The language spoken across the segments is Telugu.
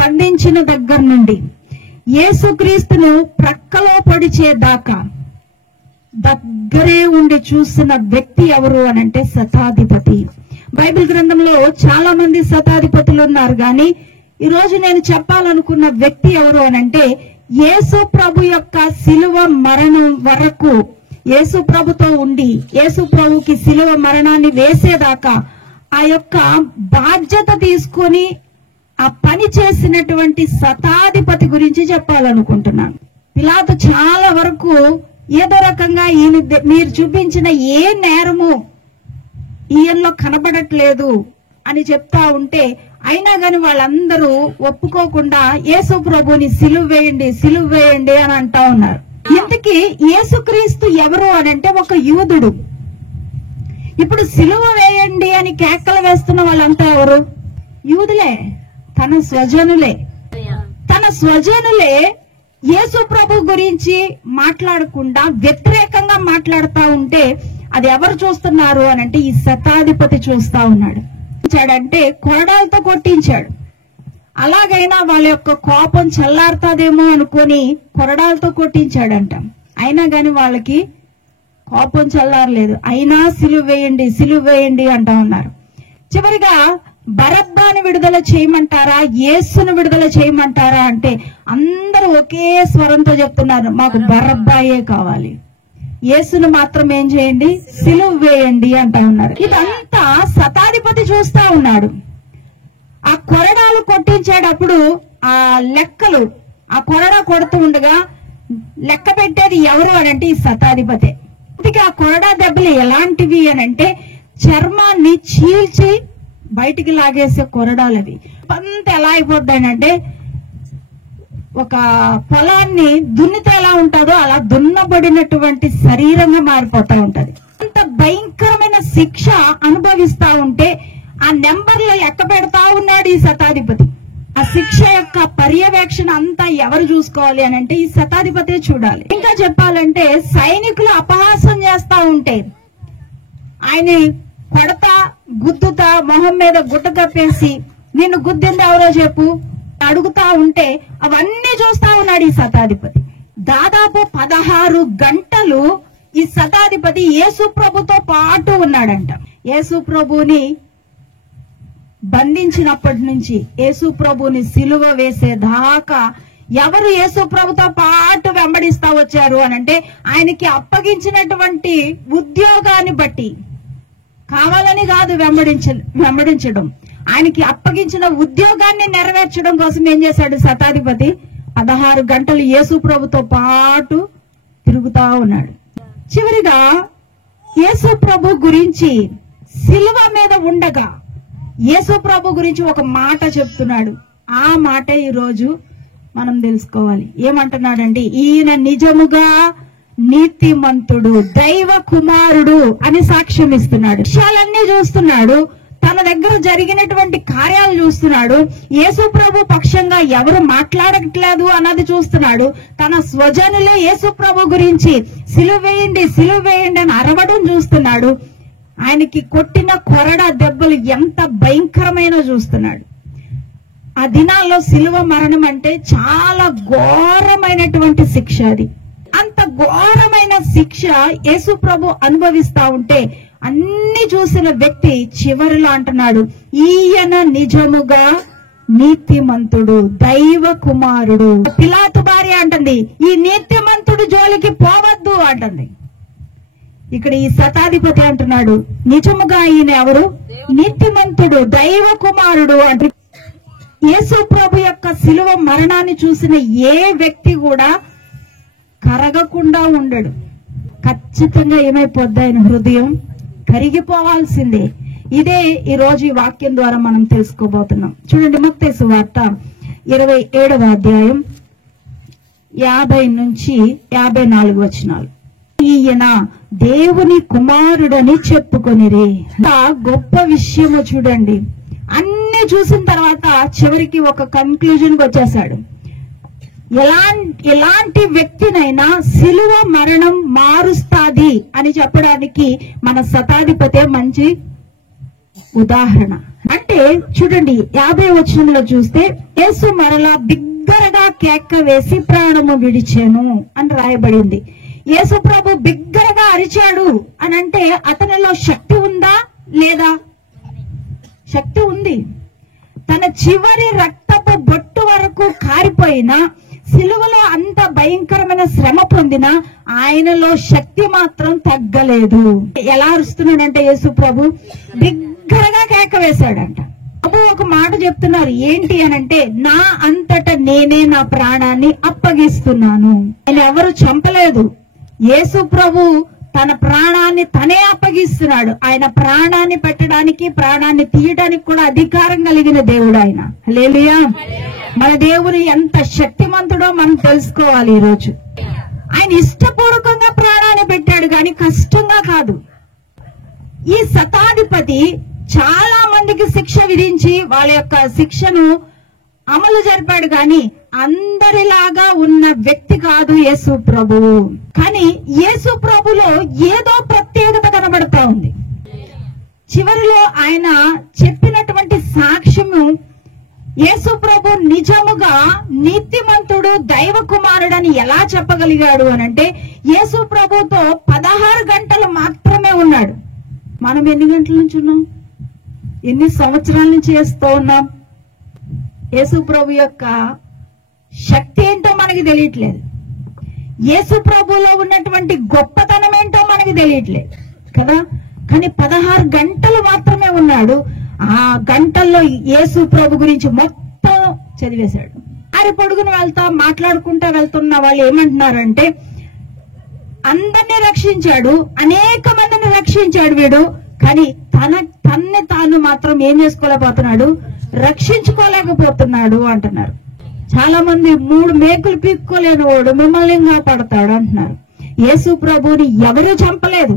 బంధించిన దగ్గర నుండి యేసుక్రీస్తును ప్రక్కలో పొడిచేదాకా దగ్గరే ఉండి చూసిన వ్యక్తి ఎవరు అనంటే శతాధిపతి. బైబిల్ గ్రంథంలో చాలా మంది శతాధిపతులు ఉన్నారు, కానీ ఈ రోజు నేను చెప్పాలనుకున్న వ్యక్తి ఎవరు అనంటే యేసు ప్రభు యొక్క శిలువ మరణం వరకు యేసు ప్రభుతో ఉండి యేసు ప్రభుకి శిలువ మరణాన్ని వేసేదాకా ఆ యొక్క బాధ్యత తీసుకొని ఆ పని చేసినటువంటి శతాధిపతి గురించి చెప్పాలనుకుంటున్నాను. పిలాతు చాలా వరకు ఏదో రకంగా మీరు చూపించిన ఏ నేరము ఈయనలో కనబడట్లేదు అని చెప్తా ఉంటే, అయినా గాని వాళ్ళందరూ ఒప్పుకోకుండా యేసు ప్రభుని సిలువ వేయండి అని అంటా ఉన్నారు. ఇంతకీ యేసుక్రీస్తు ఎవరు అనంటే ఒక యూదుడు. ఇప్పుడు సిలువ వేయండి అని కేకలు వేస్తున్న వాళ్ళంతా ఎవరు? యూదులే, తన స్వజనులే యేసు ప్రభు గురించి మాట్లాడకుండా వ్యతిరేకంగా మాట్లాడుతా ఉంటే అది ఎవరు చూస్తున్నారు అనంటే ఈ శతాధిపతి చూస్తా ఉన్నాడు. అంటే కొరడాలతో కొట్టించాడు. అలాగైనా వాళ్ళ యొక్క కోపం చల్లారుతాదేమో అనుకొని కొరడాలతో కొట్టించాడంట. అయినా గాని వాళ్ళకి కోపం చల్లారలేదు. అయినా సిలువ వేయండి అంటా ఉన్నారు. చివరిగా బరబ్బాని విడుదల చేయమంటారా, యేసును విడుదల చేయమంటారా అంటే అందరూ ఒకే స్వరంతో చెప్తున్నారు, మాకు బరబ్బాయే కావాలి, యేసును మాత్రం ఏం చేయండి, సిలువ వేయండి అంటా ఉన్నారు. ఇదంతా శతాధిపతి చూస్తా ఉన్నాడు. ఆ కొరడాలు కొట్టించేటప్పుడు ఆ లెక్కలు, ఆ కొరడా కొడుతూ ఉండగా లెక్క పెట్టేది ఎవరు అనంటే ఈ శతాధిపతి. ఆ కొరడా దెబ్బలు ఎలాంటివి అనంటే చర్మాన్ని చీల్చి బయటికి లాగేసే కొరడాలవి. అంత ఎలా అయిపోతాయంటే ఒక పొలాన్ని దున్నితే ఎలా ఉంటుందో అలా దున్నబడినటువంటి శరీరంగా మారిపోతా ఉంటది. అంత భయంకరమైన శిక్ష అనుభవిస్తా ఉంటే ఆ నెంబర్లో లెక్క పెడతా ఉన్నాడు ఈ శతాధిపతి. ఆ శిక్ష యొక్క పర్యవేక్షణ అంతా ఎవరు చూసుకోవాలి అనంటే ఈ శతాధిపతే చూడాలి. ఇంకా చెప్పాలంటే సైనికులు అపహాసం చేస్తా ఉంటే ఆయన కొడతా గుద్దుతా మొహం మీద గుట్ట కప్పేసి నిన్ను గుద్దింది ఎవరో చెప్పు అడుగుతా ఉంటే అవన్నీ చూస్తా ఉన్నాడు ఈ శతాధిపతి. దాదాపు 16 గంటలు ఈ శతాధిపతి యేసు ప్రభుతో పాటు ఉన్నాడంట. యేసు ప్రభుని బంధించినప్పటి నుంచి యేసు ప్రభుని సిలువ వేసేదాకా ఎవరు యేసు ప్రభుతో పాటు వెంబడిస్తా వచ్చారు అనంటే ఆయనకి అప్పగించినటువంటి ఉద్యోగాన్ని బట్టి, కావాలని కాదు వెంబడించడం, ఆయనకి అప్పగించిన ఉద్యోగాన్ని నెరవేర్చడం కోసం ఏం చేశాడు శతాధిపతి 16 గంటలు యేసు ప్రభుతో పాటు తిరుగుతా ఉన్నాడు. చివరిగా యేసు ప్రభు గురించి సిలువ మీద ఉండగా యేసు ప్రభు గురించి ఒక మాట చెప్తున్నాడు. ఆ మాట ఈ రోజు మనం తెలుసుకోవాలి. ఏమంటున్నాడండి, ఈయన నిజముగా నీతిమంతుడు, దైవ కుమారుడు అని సాక్ష్యం ఇస్తున్నాడు. విషయాలన్నీ చూస్తున్నాడు, తన దగ్గర జరిగినటువంటి కార్యాలు చూస్తున్నాడు, యేసు ప్రభు పక్షంగా ఎవరు మాట్లాడట్లేదు అన్నది చూస్తున్నాడు. తన స్వజనులే యేసు ప్రభు గురించి సిలువ వేయండి అని అరవడం చూస్తున్నాడు. ఆయనకి కొట్టిన కొరడా దెబ్బలు ఎంత భయంకరమైన చూస్తున్నాడు. ఆ దినాల్లో సిలువ మరణం అంటే చాలా ఘోరమైనటువంటి శిక్ష. అది అంత ఘోరమైన శిక్ష యేసు ప్రభు అనుభవిస్తా ఉంటే అన్ని చూసిన వ్యక్తి చివరిలో అంటున్నాడు, ఈయన నిజముగా నీతిమంతుడు, దైవ కుమారుడు. పిలాతు భార్య అంటుంది, ఈ నీతిమంతుడు జోలికి పోవద్దు అంటుంది. ఇక్కడ ఈ శతాధిపతి అంటున్నాడు, నిజముగా ఈయన ఎవరు, నీతిమంతుడు, దైవ కుమారుడు అంటే యేసు ప్రభు యొక్క శిలువ మరణాన్ని చూసిన ఏ వ్యక్తి కూడా కరగకుండా ఉండడు. ఖచ్చితంగా ఏమైపోద్ది, ఆయన హృదయం కరిగిపోవాల్సిందే. ఇదే ఈ రోజు ఈ వాక్యం ద్వారా మనం తెలుసుకోబోతున్నాం. చూడండి, మత్తయి సువార్త 27వ అధ్యాయం 50 నుంచి 54 వచనాలు. ఈయన దేవుని కుమారుడని చెప్పుకొనిరి. గొప్ప విషయము చూడండి. అన్ని చూసిన తర్వాత చివరికి ఒక కన్క్లూజన్ కి వచ్చేసాడు. ఎలాంటి వ్యక్తినైనా సిలువ మరణం మారుస్తాది అని చెప్పడానికి మన శతాధిపతే మంచి ఉదాహరణ. అంటే చూడండి 50వ వచనంలో చూస్తే యేసు మరలా బిగ్గరగా కేక వేసి ప్రాణము విడిచెను అని రాయబడింది. యేసు ప్రభు బిగ్గరగా అరిచాడు అని అంటే అతనిలో శక్తి ఉందా లేదా? శక్తి ఉంది. తన చివరి రక్తపు బొట్టు వరకు కారిపోయిన, సిలువలో అంత భయంకరమైన శ్రమ పొందిన ఆయనలో శక్తి మాత్రం తగ్గలేదు. ఎలా అరుస్తున్నాడంటే యేసు ప్రభు బిగ్గరగా కేక వేశాడంట. అప్పుడు ఒక మాట చెప్తున్నారు, ఏంటి అనంటే, నా అంతటా నేనే నా ప్రాణాన్ని అప్పగిస్తున్నాను. ఆయన ఎవరు చంపలేదు. యేసు ప్రభు తన ప్రాణాన్ని తనే అప్పగిస్తున్నాడు. ఆయన ప్రాణాన్ని పెట్టడానికి, ప్రాణాన్ని తీయడానికి కూడా అధికారం కలిగిన దేవుడు ఆయన. హల్లెలూయా. మన దేవుడు ఎంత శక్తిమంతుడో మనం తెలుసుకోవాలి. ఈ రోజు ఆయన ఇష్టపూర్వకంగా ప్రాణాన్ని పెట్టాడు, కానీ కష్టంగా కాదు. ఈ శతాధిపతి చాలా మందికి శిక్ష విధించి వాళ్ళ యొక్క శిక్షను అమలు జరిపాడు, కానీ అందరిలాగా ఉన్న వ్యక్తి కాదు యేసు ప్రభువు. కానీ యేసు ప్రభులో ఏదో ప్రత్యేకత కనబడతా ఉంది. చివరిలో ఆయన చెప్పినటువంటి సాక్ష్యము, యేసు ప్రభు నిజముగా నీతిమంతుడు, దైవ కుమారుడని ఎలా చెప్పగలిగాడు అనంటే, యేసు ప్రభుతో 16 గంటలు మాత్రమే ఉన్నాడు. మనం ఎన్ని గంటల నుంచి ఉన్నాం? ఎన్ని సంవత్సరాల నుంచి చేస్తూ ఉన్నాం? యేసు ప్రభు యొక్క శక్తి ఏంటో మనకి తెలియట్లేదు. యేసు ప్రభులో ఉన్నటువంటి గొప్పతనం ఏంటో మనకి తెలియట్లేదు కదా. కానీ 16 గంటలు మాత్రమే ఉన్నాడు. ఆ గంటల్లో యేసు ప్రభు గురించి మొత్తం చదివేశాడు. అరి పొడుగును మాట్లాడుకుంటా వెళ్తున్న వాళ్ళు ఏమంటున్నారంటే, అందరినీ రక్షించాడు, అనేక మందిని రక్షించాడు వీడు, కానీ తన్నే తాను మాత్రం ఏం చేసుకోలేకపోతున్నాడు, రక్షించుకోలేకపోతున్నాడు అంటున్నారు. చాలా మంది 3 మేకులు పీక్కోలేని వాడు మిమ్మల్ని కాపాడతాడు అంటున్నారు. యేసు ప్రభుని ఎవరూ చంపలేదు.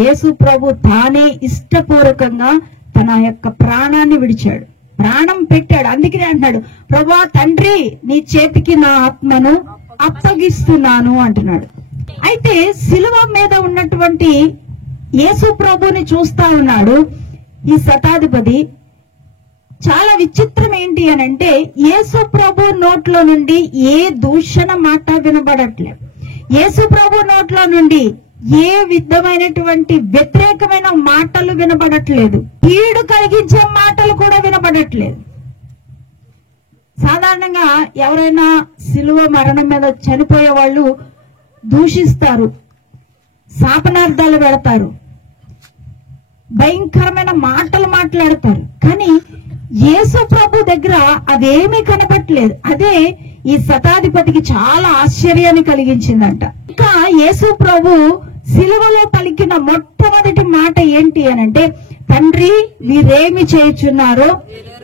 యేసు ప్రభు తానే ఇష్టపూర్వకంగా తన యొక్క ప్రాణాన్ని విడిచాడు, ప్రాణం పెట్టాడు. అందుకనే అంటున్నాడు, ప్రభువా తండ్రి, నీ చేతికి నా ఆత్మను అప్పగిస్తున్నాను అంటున్నాడు. అయితే సిలువ మీద ఉన్నటువంటి యేసు ప్రభుని చూస్తా ఉన్నాడు ఈ శతాధిపతి. చాలా విచిత్రం ఏంటి అని అంటే, యేసు ప్రభు నోట్లో నుండి ఏ దూషణ మాట వినబడట్లేదు. యేసు ప్రభు నోట్లో నుండి ఏ విధమైనటువంటి వ్యతిరేకమైన మాటలు వినబడట్లేదు. కీడు కలిగించే మాటలు కూడా వినబడట్లేదు. సాధారణంగా ఎవరైనా సిలువ మరణం మీద చనిపోయే వాళ్ళు దూషిస్తారు, శాపనార్థాలు పెడతారు, భయంకరమైన మాటలు మాట్లాడతారు. కానీ యేసు ప్రభు దగ్గర అదేమీ కనపట్లేదు. అదే ఈ శతాధిపతికి చాలా ఆశ్చర్యాన్ని కలిగించిందంట. ఇంకా యేసు ప్రభు సిలువలో పలికిన మొట్టమొదటి మాట ఏంటి అనంటే, తండ్రి, వీరేమి చేయుచున్నారో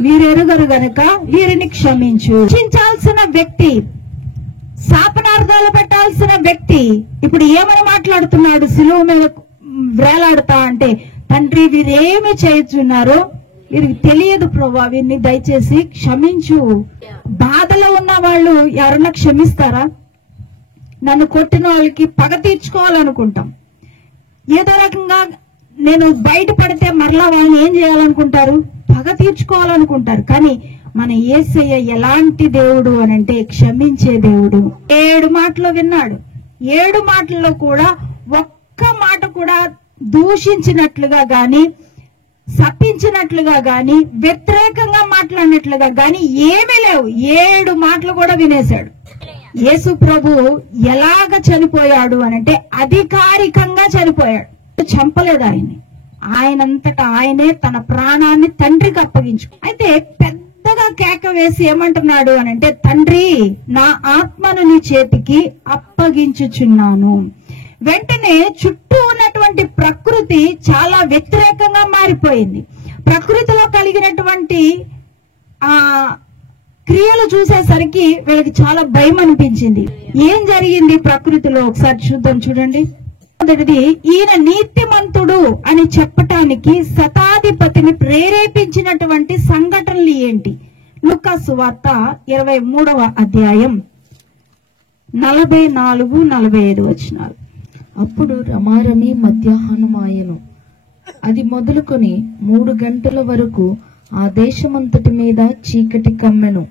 వీరెరుగరు గనుక వీరిని క్షమించు. రక్షించాల్సిన వ్యక్తి, శాపనార్థాలు పెట్టాల్సిన వ్యక్తి ఇప్పుడు ఏమని మాట్లాడుతున్నాడు? సిలువ మీద వేలాడుతా అంటే, తండ్రి, వీరేమి చేయుచున్నారో వీరికి తెలియదు ప్రభువా, వీరిని దయచేసి క్షమించు. బాధలో ఉన్న వాళ్ళు ఎవరన్నా క్షమిస్తారా? నన్ను కొట్టిన వాళ్ళకి పగ తీర్చుకోవాలనుకుంటాం. ఏదో రకంగా నేను బయటపడితే మరలా వాళ్ళని ఏం చేయాలనుకుంటారు? పగ తీర్చుకోవాలనుకుంటారు. కానీ మన యేసయ్య ఎలాంటి దేవుడు అనంటే క్షమించే దేవుడు. 7 మాటలు విన్నాడు. 7 మాటల్లో కూడా ఒక్క మాట కూడా దూషించినట్లుగా గాని, శపించినట్లుగా గాని, వ్యతిరేకంగా మాట్లాడినట్లుగా గాని ఏమీ లేవు. 7 మాటలు కూడా వినేశాడు. యేసు ప్రభు ఎలాగ చనిపోయాడు అనంటే అధికారికంగా చనిపోయాడు. చంపలేదు ఆయన్ని. ఆయనంతటా ఆయనే తన ప్రాణాన్ని తండ్రికి అప్పగించు. అయితే పెద్దగా కేక వేసి ఏమంటున్నాడు అనంటే, తండ్రి, నా ఆత్మను నీ చేతికి అప్పగించుచున్నాను. వెంటనే చుట్టూ ఉన్నటువంటి ప్రకృతి చాలా వ్యతిరేకంగా మారిపోయింది. ప్రకృతిలో కలిగినటువంటి క్రియలు చూసేసరికి వీళ్ళకి చాలా భయం అనిపించింది. ఏం జరిగింది ప్రకృతిలో ఒకసారి చూద్దాం. చూడండి, మొదటిది, ఈయన నీతిమంతుడు అని చెప్పటానికి శతాధిపతిని ప్రేరేపించినటువంటి సంఘటనలు ఏంటి? లూకా సువార్త 23వ అధ్యాయం 44-45 వచనాలు. అప్పుడు రమారమి మధ్యాహ్నమాయెను. అది మొదలుకొని 3 గంటల వరకు ఆ దేశమంతటి మీద చీకటి కమ్మెను,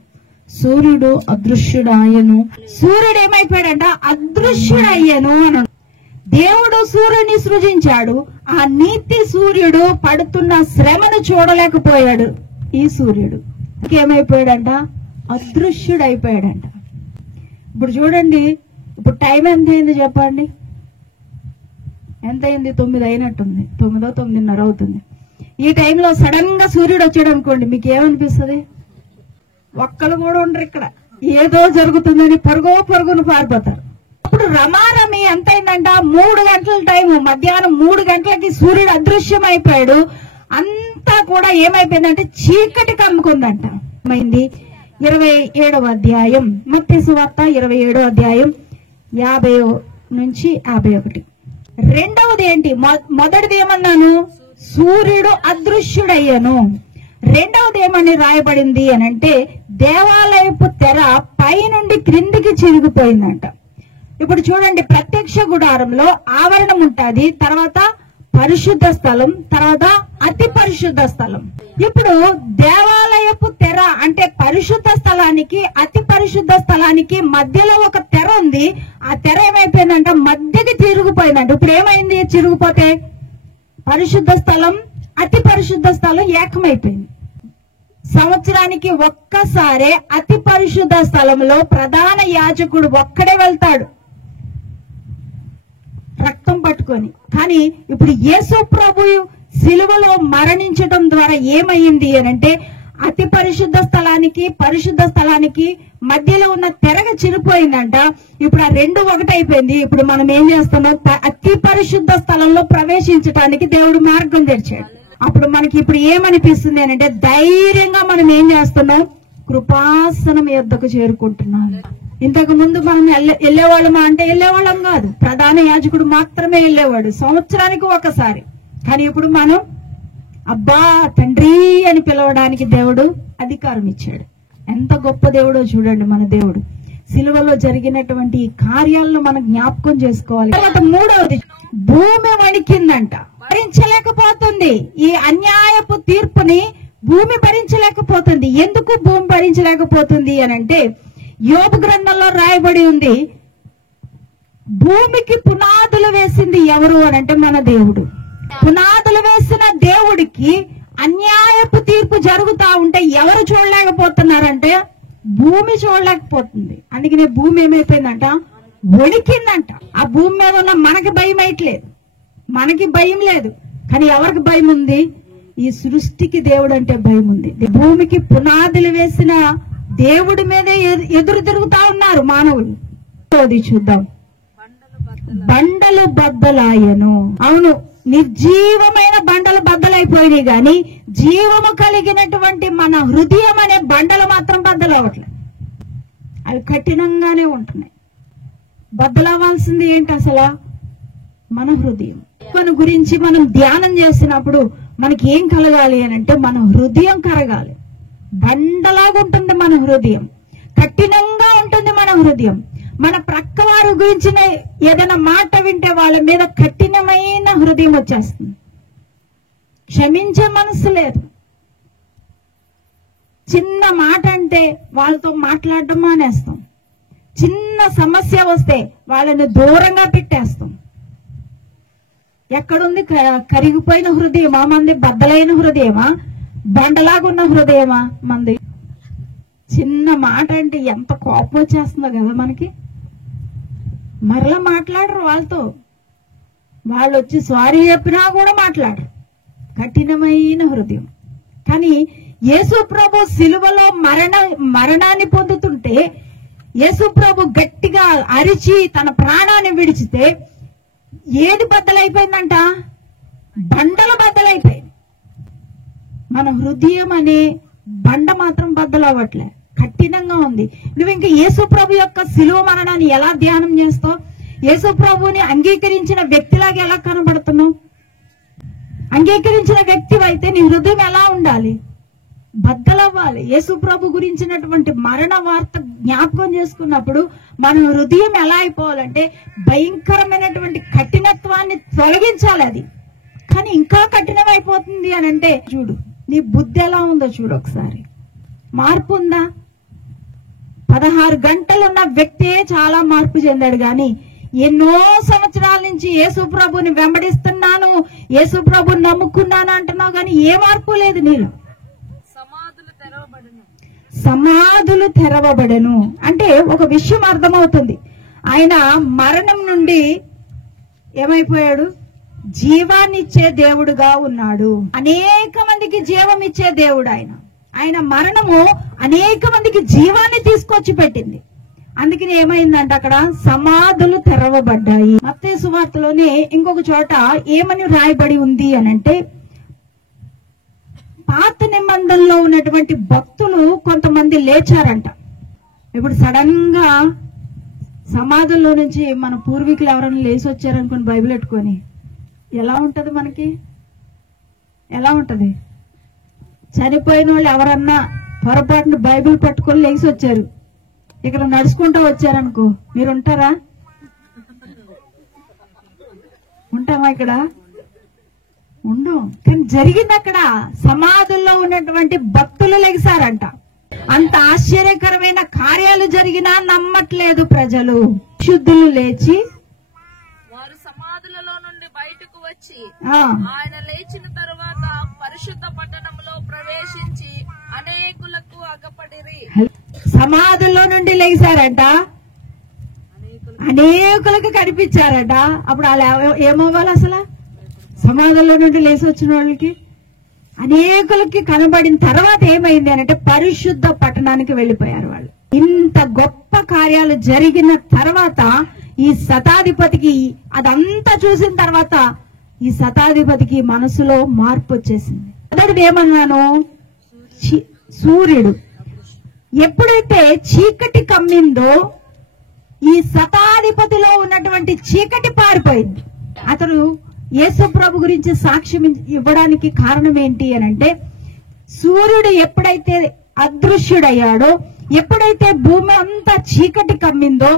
సూర్యుడు అదృశ్యుడాయను. సూర్యుడు ఏమైపోయాడంట? అదృశ్యుడయ్యను అన్నాడు. దేవుడు సూర్యుని సృజించాడు. ఆ నీతి సూర్యుడు పడుతున్న శ్రమను చూడలేకపోయాడు. ఈ సూర్యుడు ఏమైపోయాడంట? అదృశ్యుడైపోయాడంట. ఇప్పుడు చూడండి, ఇప్పుడు టైం ఎంత అయింది చెప్పండి? ఎంత అయింది? 9 అయినట్టుంది. 9, 9:30 అవుతుంది. ఈ టైంలో సడన్ గా సూర్యుడు వచ్చాడు అనుకోండి, మీకు ఏమనిపిస్తుంది? ఒక్కరు కూడా ఉండరు ఇక్కడ, ఏదో జరుగుతుందని పరుగును పారిపోతారు. అప్పుడు రమారమి ఎంత అయిందంట? 3 గంటల టైం, మధ్యాహ్నం 3 గంటలకి సూర్యుడు అదృశ్యం అయిపోయాడు. అంతా కూడా ఏమైపోయిందంటే చీకటి కమ్ముకుందంట. ఏమైంది? 27వ అధ్యాయం, మత్తయి సువార్త 27వ అధ్యాయం 50 నుంచి 51. రెండవది ఏంటి? మొదటిది ఏమన్నాను? సూర్యుడు అదృశ్యుడయ్యను. రెండవది ఏమని రాయబడింది అనంటే దేవాలయపు తెర పైనుండి క్రిందికి చిరిగిపోయిందంట. ఇప్పుడు చూడండి, ప్రత్యక్ష గుడారంలో ఆవరణం ఉంటుంది, తర్వాత పరిశుద్ధ స్థలం, తర్వాత అతి పరిశుద్ధ స్థలం. ఇప్పుడు దేవాలయపు తెర అంటే పరిశుద్ధ స్థలానికి అతి పరిశుద్ధ స్థలానికి మధ్యలో ఒక తెర ఉంది. ఆ తెర ఏమైపోయిందంట? మధ్యకి చిరిగిపోయిందంట. ఇప్పుడు ఏమైంది? చిరిగిపోతే పరిశుద్ధ స్థలం అతి పరిశుద్ధ స్థలం ఏకమైపోయింది. సంవత్సరానికి ఒక్కసారే అతి పరిశుద్ధ స్థలంలో ప్రధాన యాజకుడు ఒక్కడే వెళ్తాడు రక్తం పట్టుకొని. కానీ ఇప్పుడు యేసు ప్రభు సిలువలో మరణించడం ద్వారా ఏమైంది అనంటే అతి పరిశుద్ధ స్థలానికి పరిశుద్ధ స్థలానికి మధ్యలో ఉన్న తెరగ చిరిపోయిందంట. ఇప్పుడు ఆ రెండు ఒకటైపోయింది. ఇప్పుడు మనం ఏం చేస్తున్నాం? అతి పరిశుద్ధ స్థలంలో ప్రవేశించడానికి దేవుడు మార్గం తెరిచాడు. అప్పుడు మనకి ఇప్పుడు ఏమనిపిస్తుంది అనంటే ధైర్యంగా మనం ఏం చేస్తున్నాం? కృపాసనం యొద్దకు చేరుకుంటున్నాం. ఇంతకు ముందు మనం వెళ్ళేవాళ్ళమా అంటే వెళ్ళేవాళ్ళం కాదు. ప్రధాన యాజకుడు మాత్రమే వెళ్ళేవాడు సంవత్సరానికి ఒకసారి. కానీ ఇప్పుడు మనం అబ్బా తండ్రి అని పిలవడానికి దేవుడు అధికారం ఇచ్చాడు. ఎంత గొప్ప దేవుడో చూడండి మన దేవుడు. సిలువలో జరిగినటువంటి కార్యాలను మనం జ్ఞాపకం చేసుకోవాలి. తర్వాత మూడవది, భూమి వణికిందంట, భరించలేకపోతుంది. ఈ అన్యాయపు తీర్పుని భూమి భరించలేకపోతుంది. ఎందుకు భూమి భరించలేకపోతుంది అనంటే యోబు గ్రంథంలో రాయబడి ఉంది, భూమికి పునాదులు వేసింది ఎవరు అనంటే మన దేవుడు. పునాదులు వేసిన దేవుడికి అన్యాయపు తీర్పు జరుగుతా ఉంటే ఎవరు చూడలేకపోతున్నారంటే భూమి చూడలేకపోతుంది. అందుకనే భూమి ఏమైపోయిందంట? వణికిందంట. ఆ భూమి మీద ఉన్న మనకి భయం అయ్యట్లేదు, మనకి భయం లేదు. కానీ ఎవరికి భయం ఉంది? ఈ సృష్టికి దేవుడు అంటే భయం ఉంది. భూమికి పునాదులు వేసిన దేవుడి మీదే ఎదురు తిరుగుతా ఉన్నారు మానవులు. అది చూద్దాం. బండలు బద్దలాయను. అవును, నిర్జీవమైన బండలు బద్దలైపోయినాయి, గాని జీవము కలిగినటువంటి మన హృదయం అనే బండలు మాత్రం బద్దలవట్లేదు. అవి కఠినంగానే ఉంటున్నాయి. బద్దలవ్వాల్సింది ఏంటి అసలు? మన హృదయం. మన గురించి మనం ధ్యానం చేసినప్పుడు మనకి ఏం కలగాలి అని అంటే మన హృదయం కరగాలి. బండలాగా ఉంటుంది మన హృదయం, కఠినంగా ఉంటుంది మన హృదయం. మన ప్రక్క వారి గురించిన ఏదైనా మాట వింటే వాళ్ళ మీద కఠినమైన హృదయం వచ్చేస్తుంది. క్షమించే మనసు లేదు. చిన్న మాట అంటే వాళ్ళతో మాట్లాడడం మానేస్తాం. చిన్న సమస్య వస్తే వాళ్ళని దూరంగా పెట్టేస్తాం. ఎక్కడుంది కరిగిపోయిన హృదయమా మంది? బద్దలైన హృదయమా? బండలాగున్న హృదయమా మంది? చిన్న మాట అంటే ఎంత కోపం వచ్చేస్తుందో కదా మనకి. మరలా మాట్లాడరు వాళ్ళతో. వాళ్ళు వచ్చి సారీ చెప్పినా కూడా మాట్లాడరు. కఠినమైన హృదయం. కానీ యేసు ప్రభు సిలువలో మరణాన్ని పొందుతుంటే యేసు ప్రభు గట్టిగా అరిచి తన ప్రాణాన్ని విడిచితే ఏది బద్దలైపోయిందంట? బండలు బద్దలైపోయింది. మన హృదయం అనే బండ మాత్రం బద్దలవ్వట్లే, కఠినంగా ఉంది. నువ్వు ఇంకా యేసు ప్రభు యొక్క సిలువ మరణాన్ని ఎలా ధ్యానం చేస్తావు? యేసు ప్రభుని అంగీకరించిన వ్యక్తిలాగా ఎలా కనబడుతున్నావు? అంగీకరించిన వ్యక్తి అయితే నీ హృదయం ఎలా ఉండాలి? బద్దలవ్వాలి. యేసు ప్రభు గురించినటువంటి మరణ వార్త జ్ఞాపకం చేసుకున్నప్పుడు మన హృదయం ఎలా అయిపోవాలంటే భయంకరమైనటువంటి కఠినత్వాన్ని తొలగించాలి. అది కానీ ఇంకా కఠినం అయిపోతుంది అని అంటే చూడు, నీ బుద్ధి ఎలా ఉందో చూడు ఒకసారి. మార్పు ఉందా? 16 గంటలున్న వ్యక్తే చాలా మార్పు చెందాడు. గాని ఎన్నో సంవత్సరాల నుంచి యేసు ప్రభుని వెంబడిస్తున్నాను, యేసు ప్రభుని నమ్ముకున్నాను అంటున్నావు, కానీ ఏ మార్పు లేదు నీలో. సమాధులు తెరవబడను అంటే ఒక విషయం అర్థమవుతుంది. ఆయన మరణం నుండి ఏమైపోయాడు? జీవాన్నిచ్చే దేవుడుగా ఉన్నాడు. అనేక మందికి జీవం ఇచ్చే దేవుడు ఆయన. ఆయన మరణము అనేక మందికి జీవాన్ని తీసుకొచ్చి పెట్టింది. అందుకని ఏమైందంటే అక్కడ సమాధులు తెరవబడ్డాయి. మత్తయి సువార్తలోనే ఇంకొక చోట ఏమని రాయబడి ఉంది అనంటే, పాత నిబంధనలో ఉన్నటువంటి భక్తులు కొంతమంది లేచారంట. ఇప్పుడు సడన్ గా సమాధుల్లో నుంచి మన పూర్వీకులు ఎవరైనా లేచి వచ్చారనుకోని బైబిల్ పెట్టుకొని ఎలా ఉంటది? మనకి ఎలా ఉంటది? చనిపోయిన వాళ్ళు ఎవరన్నా పొరపాటున బైబిల్ పట్టుకొని లేచి వచ్చారు, ఇక్కడ నడుచుకుంటూ వచ్చారనుకో, మీరు ఉంటారా? ఉంటామా? ఇక్కడ ఉండు. కానీ జరిగింది అక్కడ. సమాధుల్లో ఉన్నటువంటి భక్తులు లెగిసారంట. అంత ఆశ్చర్యకరమైన కార్యాలు జరిగినా నమ్మట్లేదు ప్రజలు. శుద్ధులు లేచి వారు సమాధులలో నుండి బయటకు వచ్చి ఆయన లేచిన తరువాత పరిశుద్ధ పట్టణంలో ప్రవేశించి అనేకులకు అగపడిరి. సమాధుల్లో నుండి లేచారట, అనేకులకు కనిపించారట. అప్పుడు వాళ్ళు ఏమవ్వాలి? అసలు సమాధుల్లో నుండి లేచి వచ్చిన వాళ్ళకి అనేకులకి కనబడిన తర్వాత ఏమైంది అంటే పరిశుద్ధ పట్టణానికి వెళ్లిపోయారు వాళ్ళు. ఇంత గొప్ప కార్యాలు జరిగిన తర్వాత ఈ శతాధిపతికి అదంతా చూసిన తర్వాత ఈ శతాధిపతికి మనసులో మార్పు వచ్చేసింది. మొదటిది ఏమన్నాను? సూర్యుడు ఎప్పుడైతే చీకటి కమ్మిందో ఈ శతాధిపతిలో ఉన్నటువంటి చీకటి పారిపోయింది. అతడు యేసు ప్రభు గురించి సాక్ష్యం ఇవ్వడానికి కారణం ఏంటి అని అంటే, సూర్యుడు ఎప్పుడైతే అదృశ్యుడయ్యాడో, ఎప్పుడైతే భూమి అంతా చీకటి కమ్మిందో,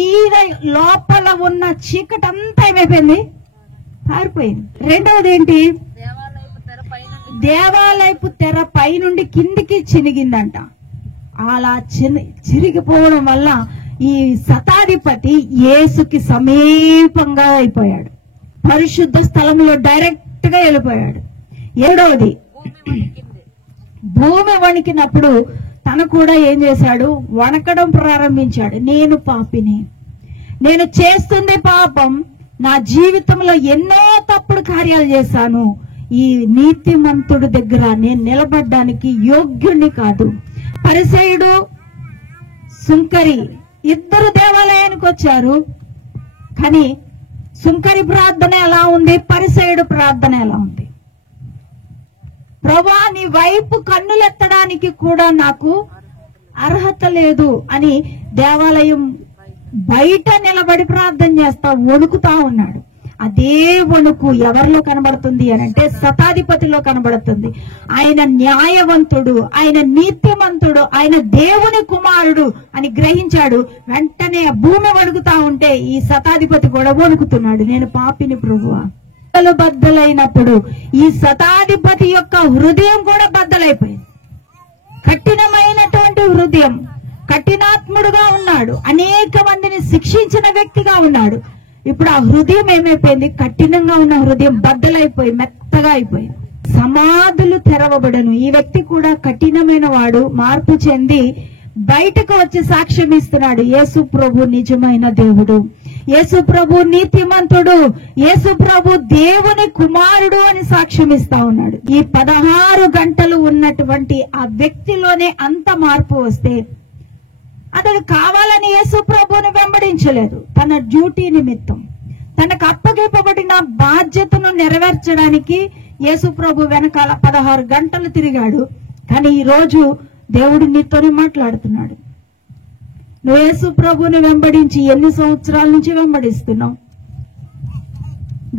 ఈయన లోపల ఉన్న చీకటి అంతా ఏమైపోయింది? పారిపోయింది. రెండవది ఏంటి? దేవాలయపు తెర పై నుండి కిందికి చినిగిందంట. అలా చిరిగిపోవడం వల్ల ఈ శతాధిపతి యేసుకి సమీపంగా అయిపోయాడు. పరిశుద్ధ స్థలంలో డైరెక్ట్ గా వెళ్ళిపోయాడు. ఏడవది, భూమి వణికినప్పుడు తను కూడా ఏం చేశాడు? వణకడం ప్రారంభించాడు. నేను పాపిని, నేను చేస్తుంది పాపం, నా జీవితంలో ఎన్నో తప్పుడు కార్యాలు చేశాను, ఈ నీతిమంతుడి దగ్గర నేను నిలబడ్డానికి యోగ్యుణ్ణి కాదు. పరిసయ్యుడు సుంకరి ఇద్దరు దేవాలయానికి వచ్చారు, కానీ సుంకరి ప్రార్థన ఎలా ఉంది? పరిసయ్యుడు ప్రార్థన ఎలా ఉంది? ప్రభువా, నీ వైపు కన్నులెత్తడానికి కూడా నాకు అర్హత లేదు అని దేవాలయం బయట నిలబడి ప్రార్థన చేస్తా వణుకుతా ఉన్నాడు. అదే వణుకు ఎవరిలో కనబడుతుంది అనంటే శతాధిపతిలో కనబడుతుంది. ఆయన న్యాయవంతుడు, ఆయన నీతిమంతుడు, ఆయన దేవుని కుమారుడు అని గ్రహించాడు. వెంటనే భూమి వణుకుతా ఉంటే ఈ శతాధిపతి కూడా వణుకుతున్నాడు. నేను పాపిని ప్రభువా. బద్దలైనప్పుడు ఈ శతాధిపతి యొక్క హృదయం కూడా బద్దలైపోయింది. కఠినమైనటువంటి హృదయం, కఠినాత్ముడుగా ఉన్నాడు, అనేక మందిని శిక్షించిన వ్యక్తిగా ఉన్నాడు. ఇప్పుడు ఆ హృదయం ఏమైపోయింది? కఠినంగా ఉన్న హృదయం బద్దలైపోయి మెత్తగా అయిపోయింది. సమాధులు తెరవబడను. ఈ వ్యక్తి కూడా కఠినమైన వాడు మార్పు చెంది బయటకు వచ్చి సాక్ష్యం ఇస్తున్నాడు. యేసు ప్రభు నిజమైన దేవుడు, యేసు ప్రభు నీతిమంతుడు, యేసు ప్రభు దేవుని కుమారుడు అని సాక్ష్యం ఇస్తా ఉన్నాడు. ఈ 16 గంటలు ఉన్నటువంటి ఆ వ్యక్తిలోనే అంత మార్పు వస్తే అతడు కావాలని యేసు ప్రభుని వెంబడించలేదు. తన డ్యూటీ నిమిత్తం, తనకు అప్పగింపబడిన బాధ్యతను నెరవేర్చడానికి యేసు ప్రభు వెనకాల 16 గంటలు తిరిగాడు. కానీ ఈ రోజు దేవుడు నీతోనే మాట్లాడుతున్నాడు. నువ్వు యేసు ప్రభుని వెంబడించి ఎన్ని సంవత్సరాల నుంచి వెంబడిస్తున్నావు?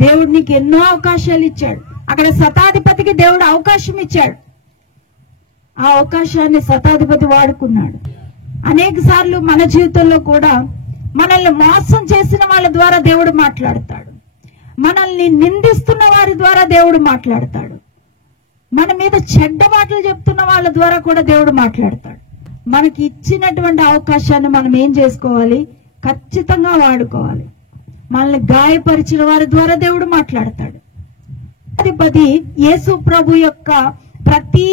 దేవుడు నీకు ఎన్నో అవకాశాలు ఇచ్చాడు. అక్కడ శతాధిపతికి దేవుడు అవకాశం ఇచ్చాడు. ఆ అవకాశాన్ని శతాధిపతి వాడుకున్నాడు. అనేక సార్లు మన జీవితంలో కూడా మనల్ని మోసం చేసిన వాళ్ళ ద్వారా దేవుడు మాట్లాడతాడు. మనల్ని నిందిస్తున్న వారి ద్వారా దేవుడు మాట్లాడతాడు. మన మీద చెడ్డ మాటలు చెప్తున్న వాళ్ళ ద్వారా కూడా దేవుడు మాట్లాడతాడు. మనకి ఇచ్చినటువంటి అవకాశాన్ని మనం ఏం చేసుకోవాలి? ఖచ్చితంగా వాడుకోవాలి. మనల్ని గాయపరిచిన వారి ద్వారా దేవుడు మాట్లాడతాడు. అధిపతి యేసు ప్రభు యొక్క ప్రతి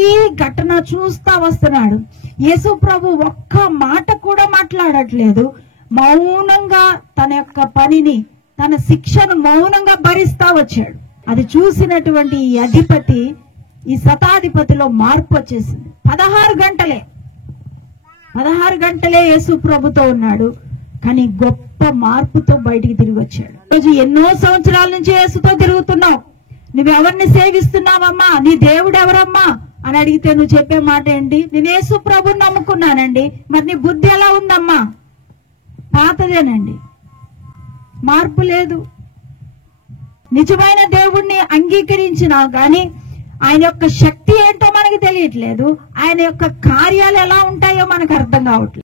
ఘటన చూస్తా వస్తున్నాడు. యేసు ప్రభు ఒక్క మాట కూడా మాట్లాడట్లేదు. మౌనంగా తన యొక్క పనిని, తన శిక్షను మౌనంగా భరిస్తా వచ్చాడు. అది చూసినటువంటి ఈ అధిపతి, ఈ శతాధిపతిలో మార్పు వచ్చేసింది. 16 గంటలే యేసు ప్రభుతో ఉన్నాడు, కానీ గొప్ప మార్పుతో బయటికి తిరిగి వచ్చాడు. రోజు ఎన్నో సంవత్సరాల నుంచి యేసుతో తిరుగుతున్నావు. నువ్వెవరిని సేవిస్తున్నావమ్మా? నీ దేవుడు ఎవరమ్మా అని అడిగితే నువ్వు చెప్పే మాట ఏంటి? నేను యేసు ప్రభుని నమ్ముకున్నానండి. మరి నీ బుద్ధి ఎలా ఉందమ్మా? పాతదేనండి, మార్పు లేదు. నిజమైన దేవుణ్ణి అంగీకరించినావు కానీ ఆయన యొక్క శక్తి ఏంటో మనకు తెలియట్లేదు. ఆయన యొక్క కార్యాలు ఎలా ఉంటాయో మనకు అర్థం కావట్లేదు.